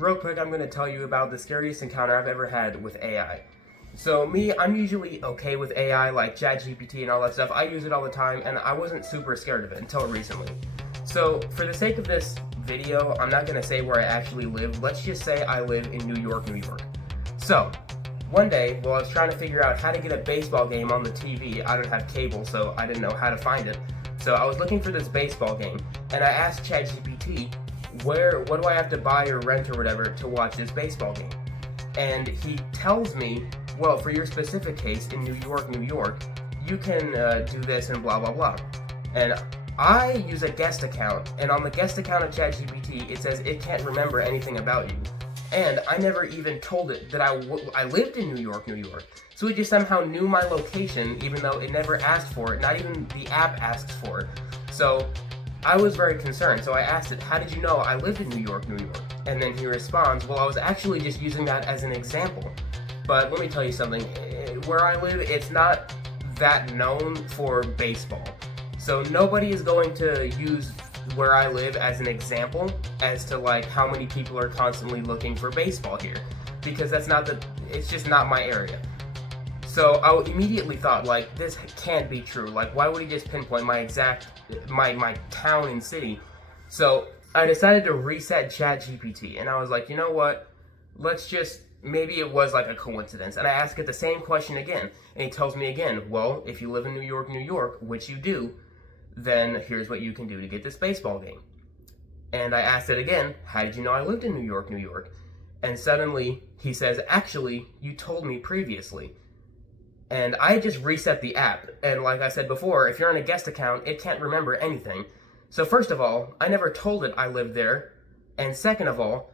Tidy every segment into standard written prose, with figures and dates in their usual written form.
real quick, I'm going to tell you about the scariest encounter I've ever had with AI. So me, I'm usually okay with AI, like ChatGPT and all that stuff. I use it all the time, and I wasn't super scared of it until recently. So for the sake of this video, I'm not going to say where I actually live. Let's just say I live in New York, New York. So one day, while I was trying to figure out how to get a baseball game on the TV, I didn't have cable, so I didn't know how to find it. So I was looking for this baseball game, and I asked ChatGPT, what do I have to buy or rent or whatever to watch this baseball game? And he tells me, well, for your specific case in New York, New York, you can do this and blah, blah, blah. And I use a guest account, and on the guest account of ChatGPT, it says it can't remember anything about you. And I never even told it that I lived in New York, New York. So it just somehow knew my location, even though it never asked for it. Not even the app asks for it. So I was very concerned. So I asked it, how did you know I lived in New York, New York? And then he responds, well, I was actually just using that as an example. But let me tell you something. Where I live, it's not that known for baseball. So nobody is going to use where I live as an example as to like how many people are constantly looking for baseball here, because it's just not my area. So I immediately thought, like, this can't be true. Like, why would he just pinpoint my town and city? So I decided to reset ChatGPT, and I was like, you know what? Maybe it was like a coincidence. And I asked it the same question again, and he tells me again, well, if you live in New York, New York, which you do, then here's what you can do to get this baseball game. And I asked it again, how did you know I lived in New York, New York? And suddenly he says, actually, you told me previously. And I just reset the app. And like I said before, if you're on a guest account, it can't remember anything. So first of all, I never told it I lived there. And second of all,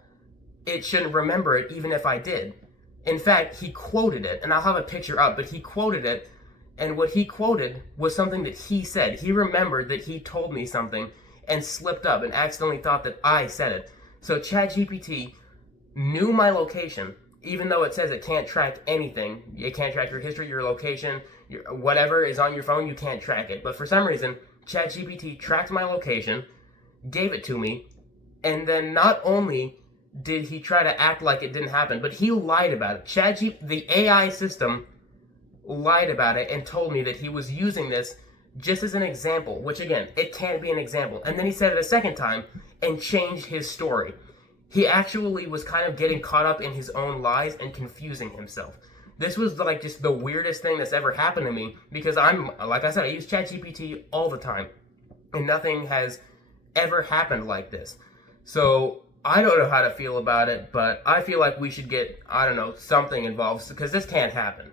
it shouldn't remember it even if I did. In fact, he quoted it, and I'll have a picture up, but he quoted it. And what he quoted was something that he said. He remembered that he told me something and slipped up and accidentally thought that I said it. So ChatGPT knew my location, even though it says it can't track anything. It can't track your history, your location, whatever is on your phone, you can't track it. But for some reason, ChatGPT tracked my location, gave it to me, and then not only did he try to act like it didn't happen, but he lied about it. The AI system lied about it and told me that he was using this just as an example, which again, it can't be an example. And then he said it a second time and changed his story. He actually was kind of getting caught up in his own lies and confusing himself. This was like just the weirdest thing that's ever happened to me, because like I said, I use ChatGPT all the time and nothing has ever happened like this. So I don't know how to feel about it, but I feel like we should get, I don't know, something involved, because this can't happen.